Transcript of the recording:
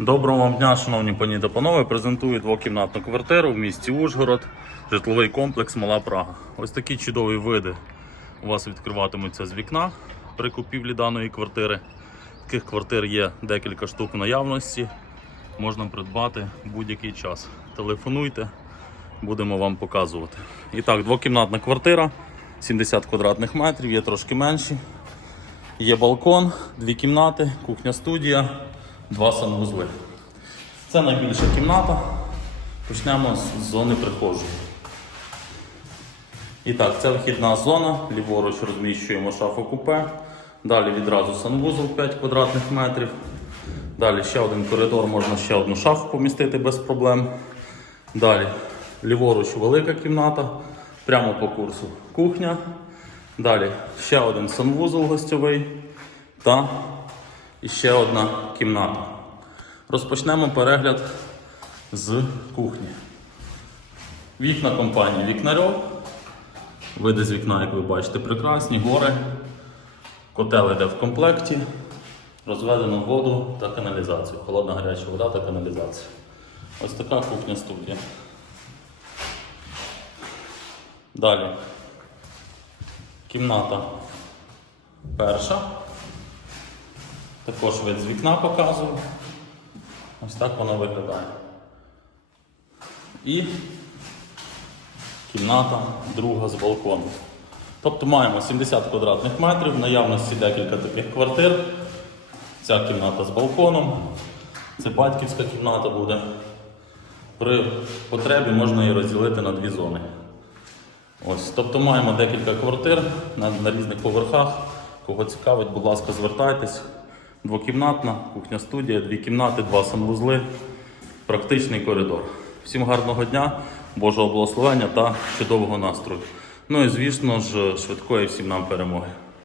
Доброго вам дня, шановні пані та панове. Презентую двокімнатну квартиру в місті Ужгород, житловий комплекс Мала Прага. Ось такі чудові види у вас відкриватимуться з вікна при купівлі даної квартири. Таких квартир є декілька штук в наявності. Можна придбати будь-який час. Телефонуйте, будемо вам показувати. І так, двокімнатна квартира, 70 квадратних метрів, є трошки менші. Є балкон, дві кімнати, кухня-студія, два санвузли. Це найбільша кімната. Почнемо з зони прихожої. І так, це вхідна зона. Ліворуч розміщуємо шафу купе. Далі відразу санвузол 5 квадратних метрів. Далі ще один коридор, можна ще одну шафу помістити без проблем. Далі ліворуч велика кімната, прямо по курсу кухня. Далі ще один санвузол гостьовий та ще одна кімната. Розпочнемо перегляд з кухні. Вікна компанії Вікнарьов. Види з вікна, як ви бачите, прекрасні, гори. Котел йде в комплекті. Розведено воду та каналізацію. Холодна гаряча вода та каналізація. Ось така кухня студія. Далі. Кімната перша. Також вид з вікна показую. Ось так воно виглядає. І кімната друга з балконом. Тобто маємо 70 квадратних метрів, в наявності декілька таких квартир. Ця кімната з балконом. Це батьківська кімната буде. При потребі можна її розділити на дві зони. Ось, тобто маємо декілька квартир на, на різних поверхах. Кого цікавить, будь ласка, звертайтесь. Двокімнатна, кухня студія, дві кімнати, два санвузли, практичний коридор. Всім гарного дня, Божого благословення та чудового настрою. Ну і звісно ж, швидкої всім нам перемоги.